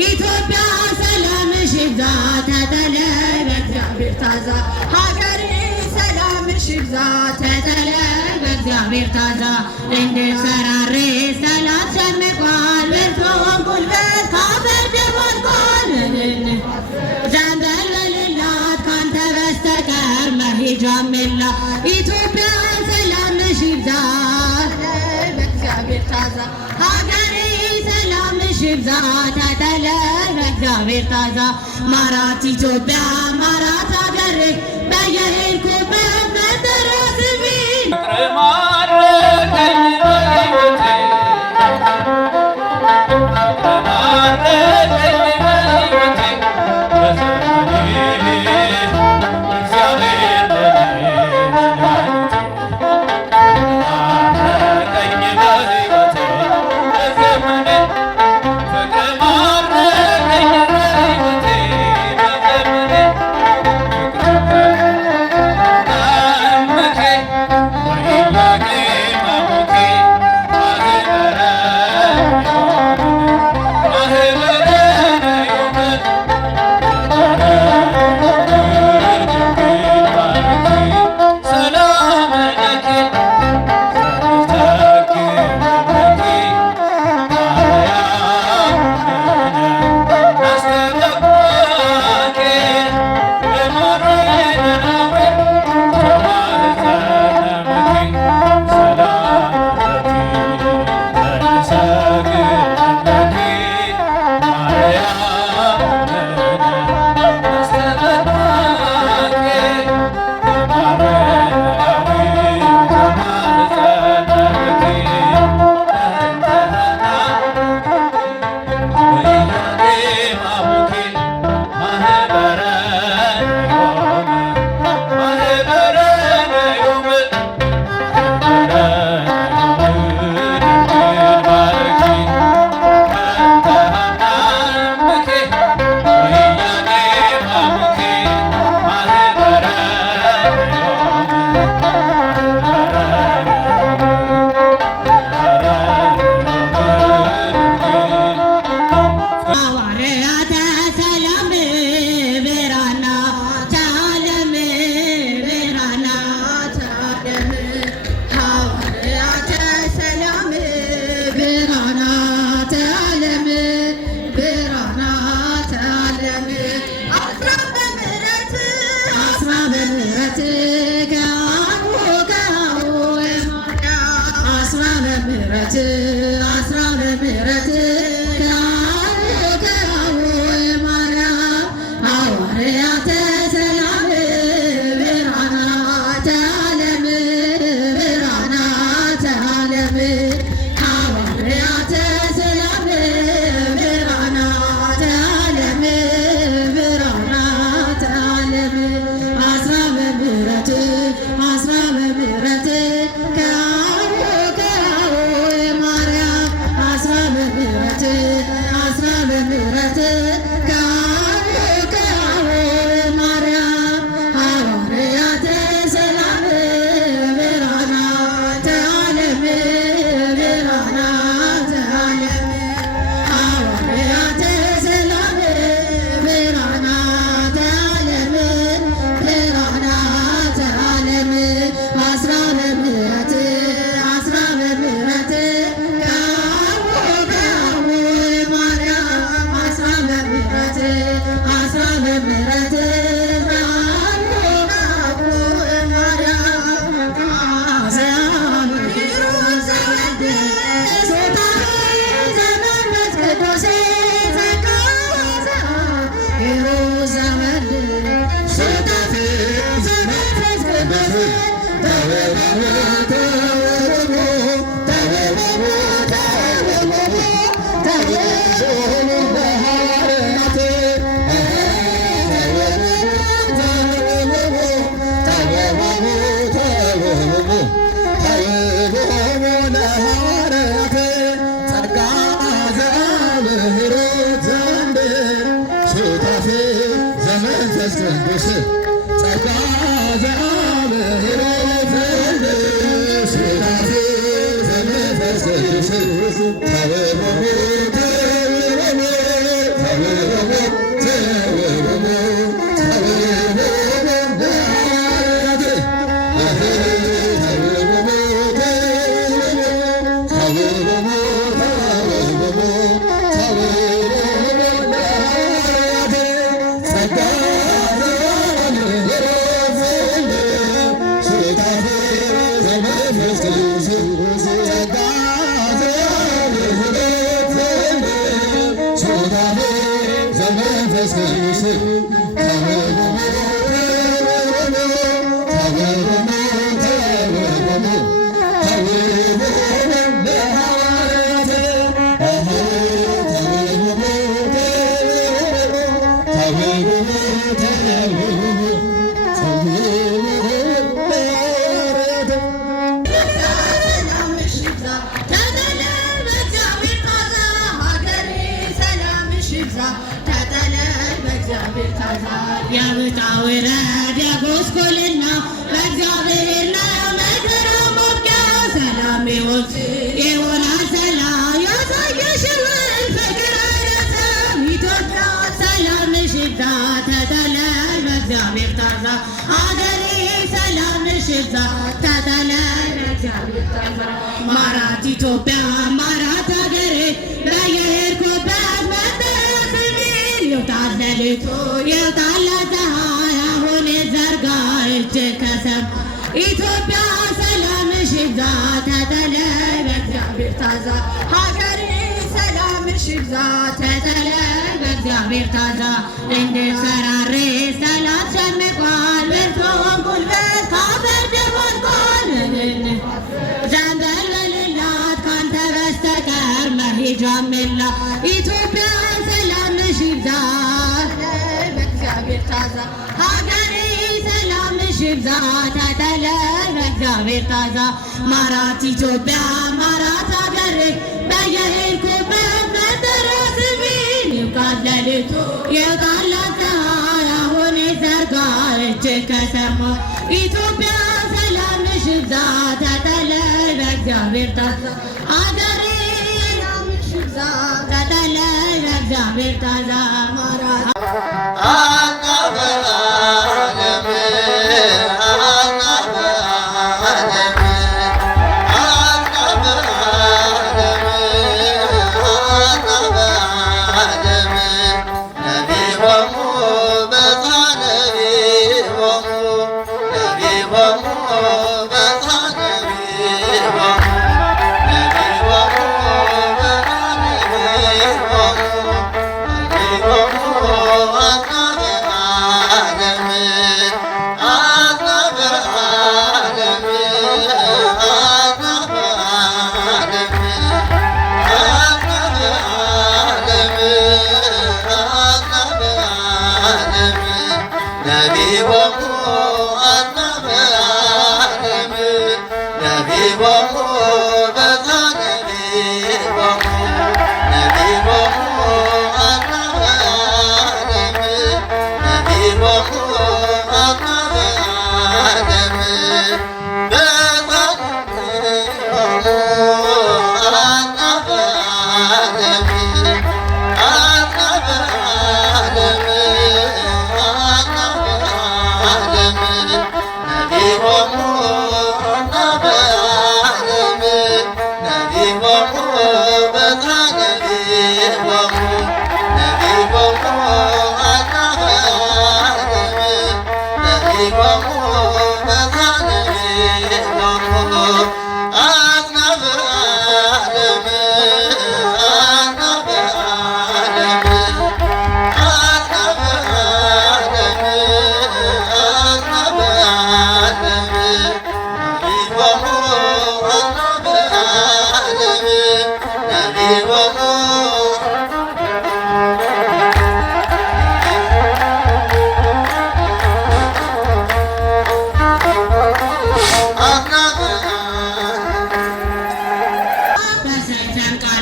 ኢትዮጵያ ሰላምሽ ይብዛ ተተለይ በእግዚአብሔር ታዛ ሀገሬ ሰላምሽ ይብዛ ተተለይ በእግዚአብሔር ታዛ እንድንሰራሬ ሰላት ሸምቋል ብርቱን ጉልበት ካፈር ደሞልቋል ዘንበል በሌላት ካንተ በስተቀር መሄጃም የላ ኢትዮጵያ ሰላምሽ ይብዛ በእግዚአብሔር ታዛ ሀገሬ ሰላምሽ ይብዛ ተተለይ በእግዚአብሔር ታዛ ማራት ኢትዮጵያ ማራት ሀገሬ በየሄድኩበት መጠሪያ ስሜ የውጣ ውረድ የጉስቁልና በእግዚአብሔር ነው መከራ ማብቂያ ሰላም ይሆናል ሰላም ያሳየሽውን ፍቅር አይረሳም ኢትዮጵያ ሰላምሽ ይብዛ ተጠለል በእግዚአብሔር ታዛ አገሬ ሰላምሽ ይብዛ ተጠለል በእግዚአብሔር ታዛ ማራት ኢትዮጵያ ማራት አገሬ በየሄድኩበት መጠሪያ ስሜን ይውጣል ሌሊቱ ይውጣል ፀሐይ አሁን ዘርጋ እጅ ከሰማይ ኢትዮጵያ ሰላምሽ ይብዛ ተጠለይ በእግዚአብሔር ታዛ ሀገሬ ሰላምሽ ይብዛ ተጠለይ በእግዚአብሔር ታዛ እንድትፈራሪ ሰላም ሸምቋል ብርቱውን ጉልበት ካፈር ደባልቋል ዘንበል በሌላት ካንተ በስተቀር መሄጃም የላት ኢትዮጵያ ሰላምሽ ይብዛ በእግዚአብሔር ታዛ ሀገሬ ሰላምሽ ይብዛ ተጠለይ በእግዚአብሔር ታዛ ማራት ኢትዮጵያ ማራት ሀገሬ በየሄድኩበት መጠሪያ ስሜን ይውቃል ሌሊቱ ይውጣል ፀሐይ አሁን ዘርጋ እጅ ከሰማይ ኢትዮጵያ ሰላምሽ ይብዛ ተጠለይ በእግዚአብሔር ታዛ ሀገሬ ሰላምሽ ይብዛ ተጠለይ በእግዚአብሔር ታዛ ማራት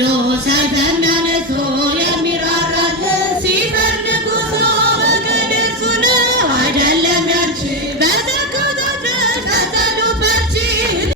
ሰይፈ